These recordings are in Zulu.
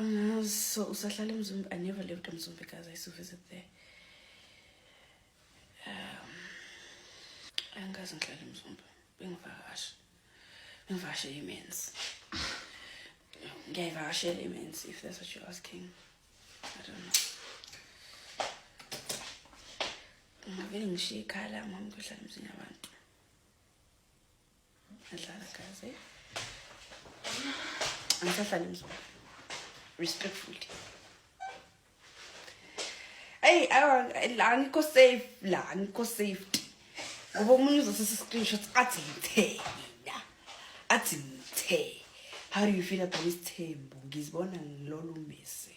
So usahlala eMzumbe. I never lived in Mzumbe because I used to visit there. Angazi ngihlala eMzumbe. Bengivakashe immense. Ngiyayivakashela immense, if that's what you're asking. I don't know. Ngavele ngishiye ikhaya lami ngami kuhlala emzini yabantu. Ngihlala kaze. Angisahlala eMzumbe. Respectfully. Hey, angikho safe la, angikho safety. Ngoba umuntu uzothatha screenshots athi ngithe. How do you feel about isithembu? Ngizibona ngilolu mese.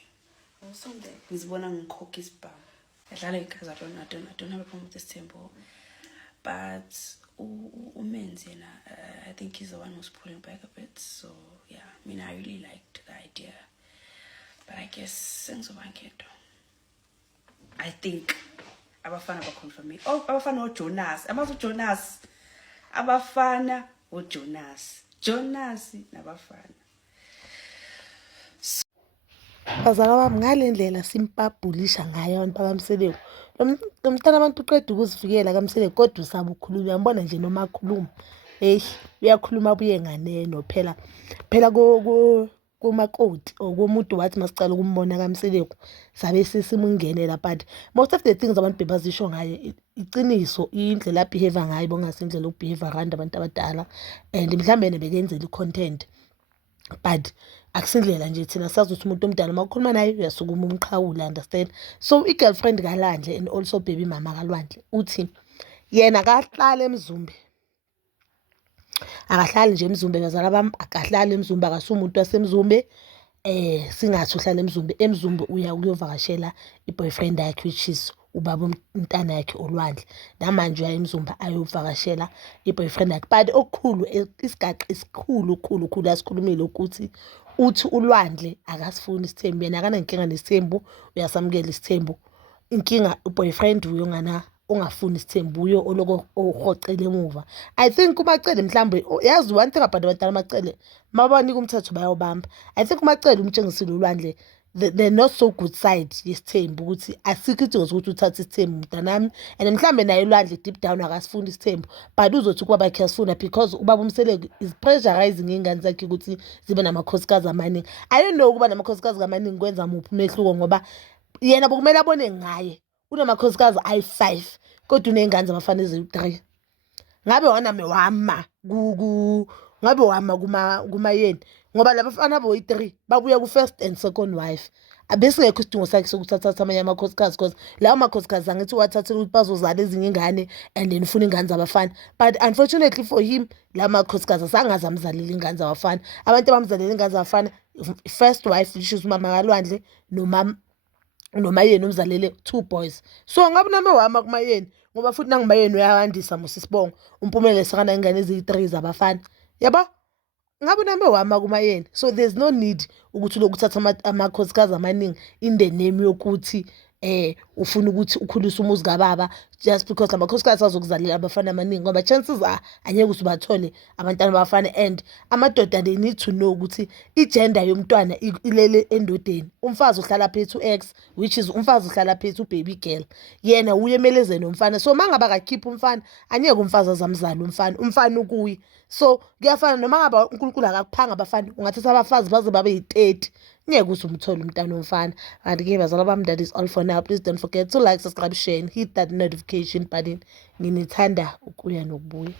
Awusonde. Ngizibona ngikhokha isibhamu. Ngihlala ekhaya, I don't have a problem with isithembu. But umenzi yena, I think he's the one who's pulling back a bit. So yeah, I mean, I really liked the idea. But I guess sengizobanketho. I think abafana baconfirm. Oh, abafana uJonas. Amazi uJonas. Abafana uJonas. Jonas nabafana. Bazala bami ngale ndlela simpabhulisha ngayo abantu bakaMseleko. Lo mntana abantu uqeda ukuzivikela kaMseleko kodwa usaba ukukhuluma. Uyambona nje noma akhuluma. Uyakhuluma buye nganeno phela kumakoti okomuntu wathi masicala ukumbona kaMseleko sabe simungenela but most of the things abantu bebazisho ngaye iqiniso indlela abehave ngayo bongasindlela ukubehave around abantu abadala and mhlambe nebekenzela icontent but akusindlela nje thina sazi ukuthi umuntu omdala makukhuluma naye uyasukuma umqhawula, understand. So i-girlfriend kaLandle and also baby mama kaLwandle uthi yena akahlala eMzumbe. Akahlali nje eMzumbe bazala bami, akahlali eMzumbe, akasumuntu waseMzumbe. Singathi uhlala eMzumbe. EMzumbe uya ukuyovakashela i-boyfriend yakhe which is ubaba umntana yakhe uLwandle. Namanje uya eMzumbe ayovakashela i-boyfriend yakhe. But okukhulu isigaqa esikhulu asikhulumile ukuthi uthi uLwandle akasifuni isithembu. Yena akanankinga nesithembu, uyasamukela isithembu. Inkinga u-boyfriend uyo ungafuni isithembu uyo oloko ohocela emuva. I think umacele mhlambe yazi one thing about abantwana amacele mabanika umthetho bayawubamba. I think umacele umtshengisile uLwandle the not so good side yesithembu ukuthi asikho idingo sokuthi uthathe isithembu mntanami and mhlambe naye uLwandle deep down akasifuni isithembu but uzothi kuba bakhe asifuna because ubaba uMseleko is pressurizing ingane zakhe ukuthi zibe namakhosikazi amaningi. I don't know ukuba namakhosikazi amaningi kwenza muphi umehluko ngoba yena bokumele abone ngaye unamakhosikazi ayi5 kodwa unengane zabafana eziyi3. Ngabe wanami wama ngabe wama kumayeni ngoba labafana boyi3 babuya ku first and second wife. Abesingekho isidingo sakhe sokuthatha amanye amakhosikazi because lawo makhosikazi angithi wathathela ukuthi bazozala ezinye ingane and then ufuna ingane zabafana. But unfortunately for him la makhosikazi asangaze amzalela ingane zabafana. Abantu abamzalela ingane zabafana first wife which is umama kaLwandle noma yena umzalele 2 boys. So ngabe nami wama kumayeni ngoba futhi nangimayeni uyawandisa mosisibongo umpumele sakana ingane eziyi3 zabafana. Yabo? Ngabe nami wama kumayeni. So there's no need ukuthi lokuthatha amakhosikazi amaningi in the name yokuthi ufuna ukuthi ukhulisa umuzi kababa just because lamakhosikazi azokuzalela abafana amaningi ngoba chances are anyeke usubathole abantwana abafana and amadoda they need to know ukuthi igender yomntwana ilele endodeni. Umfazi uhlala phethu ex which is umfazi uhlala phethu baby girl. Yena uyemeleze nomfana. So mangaba akakhipha umfana anyeke umfazi azamzala umfana ukuyi. So kuyafana noma ngaba uNkulunkulu akakuphanga abafana ungathatha abafazi baze babe yi30 ngeke usumthola umntana omfana. Kanti ke bazala bami, that is all for now. Please don't forget to like, subscribe, share and hit that notification button. Nginithanda ukuya nokubuya.